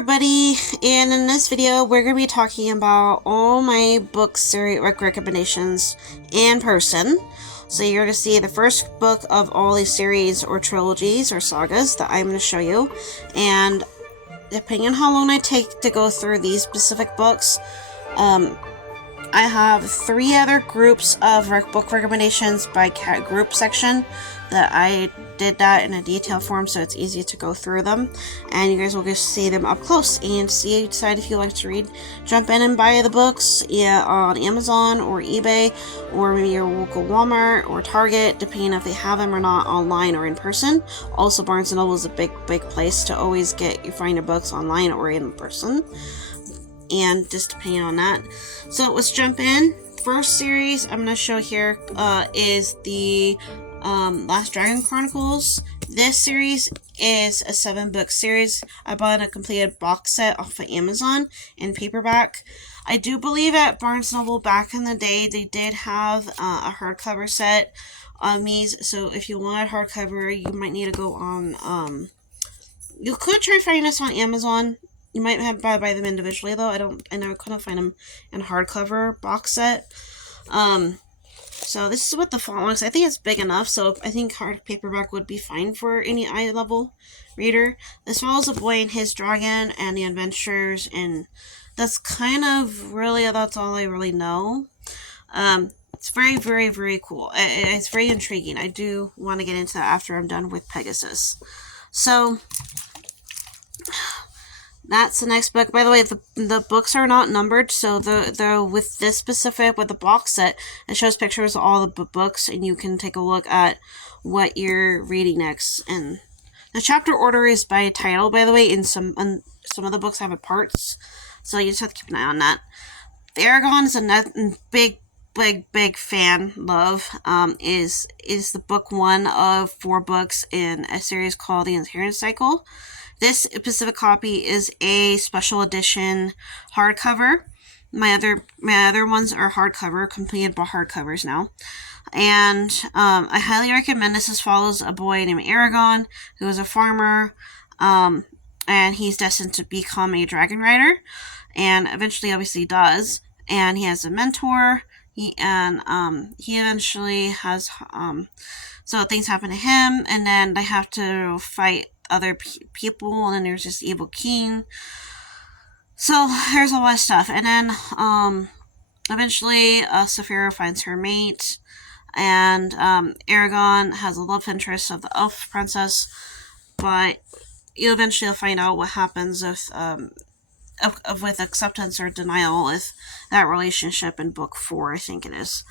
everybody, and in this video we're going to be talking about all my book series recommendations in person. So you're going to see the first book of all these series or trilogies or sagas that I'm going to show you, and depending on how long I take to go through these specific books, I have 3 other groups of book recommendations by group section that I did that in a detail form, so it's easy to go through them, and you guys will just see them up close and decide if you like to read. Jump in and buy the books on Amazon or eBay, or maybe your local Walmart or Target, depending if they have them or not, online or in person. Also, Barnes & Noble is a big place to always find your books online or in person, and just depending on that. So let's jump in. First series I'm going to show here is the Last Dragon Chronicles. This series is a 7-book series. I bought a completed box set off of Amazon in paperback. I do believe at Barnes & Noble back in the day they did have a hardcover set of these, so if you wanted hardcover you might need to go on, you could try finding this on Amazon. You might have to buy them individually, though. I never couldn't find them in hardcover box set. So this is what the font looks. I think it's big enough, so I think hard paperback would be fine for any eye level reader. This follows a boy and his dragon and the adventures, and that's that's all I really know. It's very cool. It's very intriguing. I do want to get into that after I'm done with Pegasus. So that's the next book. By the way, the books are not numbered, so the with this specific, with the box set, it shows pictures of all the books, and you can take a look at what you're reading next. And the chapter order is by title, by the way, and some of the books have it parts, so you just have to keep an eye on that. The Eragon is a big fan love. Is the book 1 of 4 books in a series called The Inheritance Cycle. This specific copy is a special edition hardcover. My other ones are hardcover, completed by hardcovers now. And I highly recommend this. This follows a boy named Eragon, who is a farmer, and he's destined to become a dragon rider, and eventually obviously does. And he has a mentor, he eventually has, so things happen to him, and then they have to fight other people, and then there's this evil king. So there's a lot of stuff, and then eventually Saphira finds her mate, and Eragon has a love interest of the elf princess, but you eventually will find out what happens with acceptance or denial with that relationship in book 4, I think it is.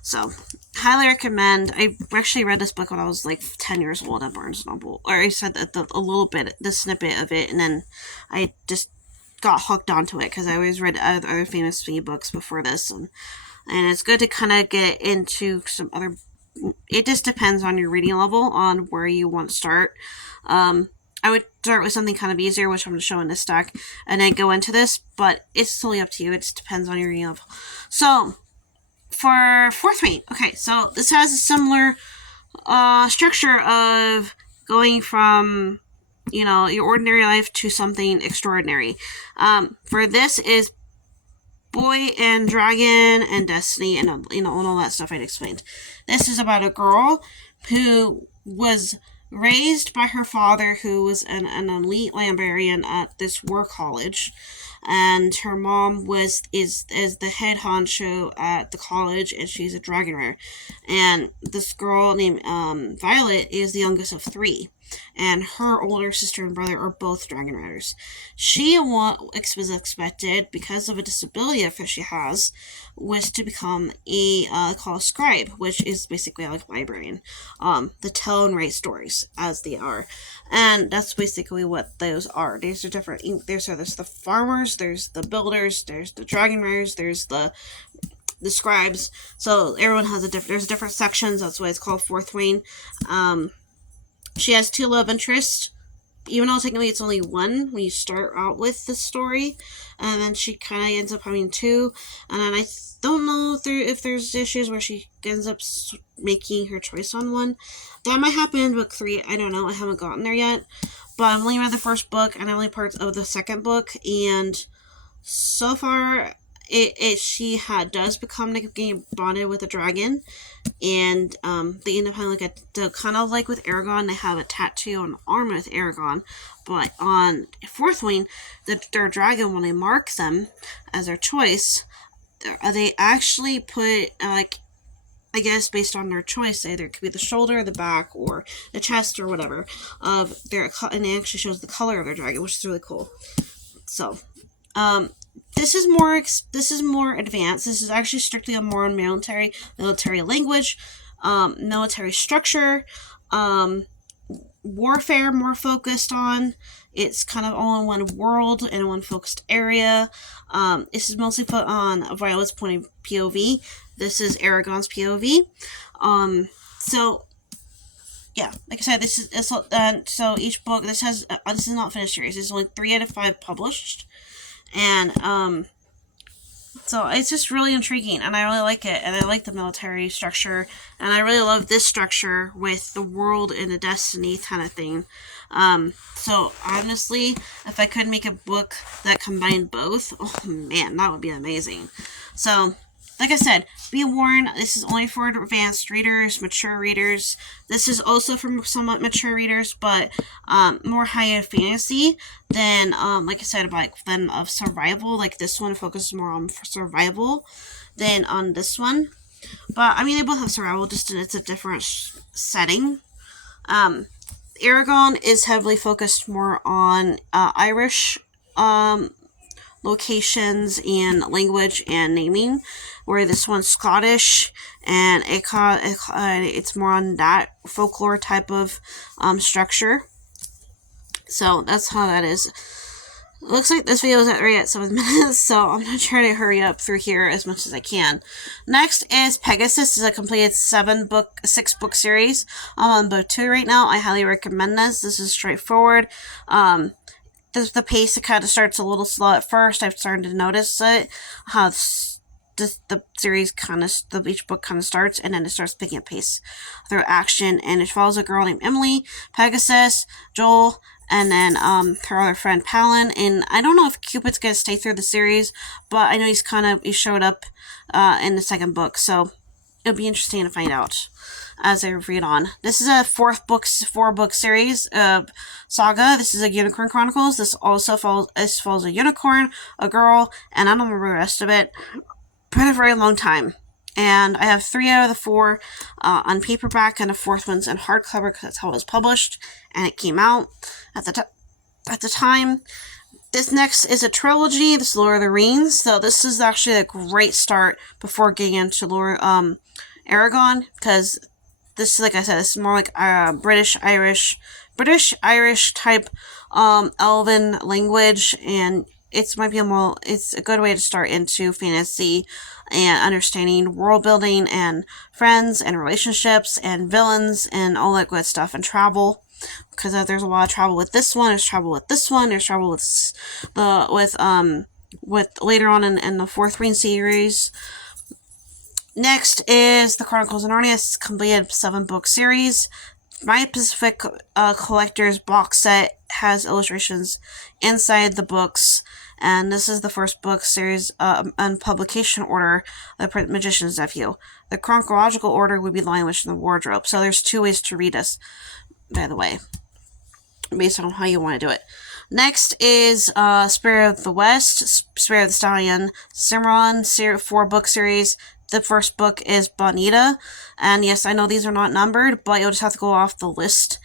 So, highly recommend. I actually read this book when I was like 10 years old at Barnes & Noble. Or I said a little bit, the snippet of it, and then I just got hooked onto it because I always read other famous books before this. And it's good to kind of get into some other. It just depends on your reading level, on where you want to start. I would start with something kind of easier, which I'm going to show in this stack, and then go into this, but it's totally up to you. It just depends on your reading level. So, for fourth read, okay, so this has a similar structure of going from, your ordinary life to something extraordinary. For this is boy and dragon and destiny and, all that stuff I'd explained. This is about a girl who was raised by her father, who was an elite librarian at this war college, and her mom is the head honcho at the college, and she's a dragon rider. And this girl named Violet is the youngest of 3, and her older sister and brother are both dragon riders. She was expected, because of a disability that she has, was to become called a scribe, which is basically like a librarian. The tell and write stories as they are, and that's basically what those are. These are different. There's the farmers, there's the builders, there's the dragon riders, there's the scribes. So everyone has there's different sections. That's why it's called Fourth Wing. She has 2 love interests, even though technically it's only 1 when you start out with the story, and then she kind of ends up having 2, and then I don't know if there's issues where she ends up making her choice on one. That might happen in book 3, I don't know, I haven't gotten there yet, but I've only read the first book and only parts of the second book, and so far, she does become like getting bonded with a dragon, and they end up having like kind of like with Eragon, they have a tattoo on the arm with Eragon, but on Fourth Wing, their dragon, when they mark them as their choice, they actually put like, I guess based on their choice, either it could be the shoulder, the back, or the chest, or whatever of their, and it actually shows the color of their dragon, which is really cool. So, this is more advanced. This is actually strictly a more on military language, military structure, warfare more focused on. It's kind of all in one world in one focused area. This is mostly put on Violet's point of POV. This is Eragon's POV. So yeah, like I said, this is so each book. This is not finished series. This is only 3 out of 5 published, and so it's just really intriguing, and I really like it, and I like the military structure, and I really love this structure with the world and the destiny kind of thing. So honestly, if I could make a book that combined both, oh man, that would be amazing. So, like I said, be warned, this is only for advanced readers, mature readers. This is also for somewhat mature readers, but more high-end fantasy than, like I said, than of survival. Like this one focuses more on survival than on this one. But, I mean, they both have survival, just it's a different setting. Eragon is heavily focused more on Irish locations and language and naming, where this one's Scottish, and it's more on that folklore type of structure. So that's how that is. Looks like this video is right at 7 minutes, so I'm going to try to hurry up through here as much as I can. Next is Pegasus. This is a completed 6-book series. I'm on book 2 right now. I highly recommend this. This is straightforward. The pace, it kind of starts a little slow at first. I've started to notice it, how the series each book kind of starts, and then it starts picking up pace through action, and it follows a girl named Emily, Pegasus, Joel, and then her other friend Palin. And I don't know if Cupid's gonna stay through the series, but I know he showed up in the second book, so it'll be interesting to find out as I read on. This is a 4-book series saga. This is a Unicorn Chronicles. This also follows a unicorn, a girl, and I don't remember the rest of it. Been a very long time. And I have 3 out of the 4 on paperback, and the 4th one's in hardcover because that's how it was published, and it came out at the time. This next is a trilogy. This is Lord of the Rings. So this is actually a great start before getting into Eragon, because this, like I said, this is more like British Irish type elven language, and it's a good way to start into fantasy and understanding world building and friends and relationships and villains and all that good stuff, and travel, because there's a lot of travel with this one. There's travel with this one. There's travel with later on in the 4th Ring series. Next is the Chronicles of Narnia. It's a completed 7-book series. My Pacific Collector's box set has illustrations inside the books, and this is the first book series on publication order, The Magician's Nephew. The chronological order would be The Lion, Witch, and the Wardrobe. So there's 2 ways to read this, by the way, based on how you want to do it. Next is Spirit of the West, Spirit of the Stallion, Cimarron 4-book series. The first book is Bonita, and yes, I know these are not numbered, but you'll just have to go off the list.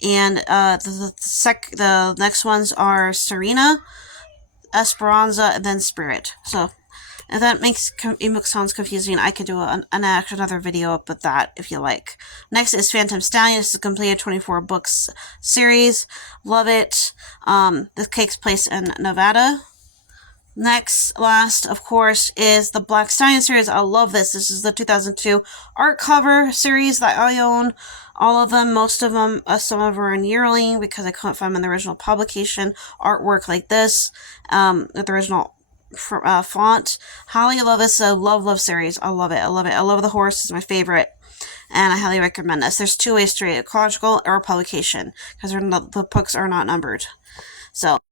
And the next ones are Serena, Esperanza, and then Spirit. So if that sounds confusing, I could do another video up with that if you like. Next is Phantom Stallion. This is a completed 24 books series. Love it. This takes place in Nevada. Last, of course, is the Black Stallion series. I love this. This is the 2002 art cover series that I own. All of them, most of them, some of them are in yearling because I couldn't find them in the original publication artwork like this, with the original font. Holly, I love this. Love series. I love it. I love the horse. It's my favorite. and I highly recommend this. There's two ways to read it: chronological or publication, because the books are not numbered. So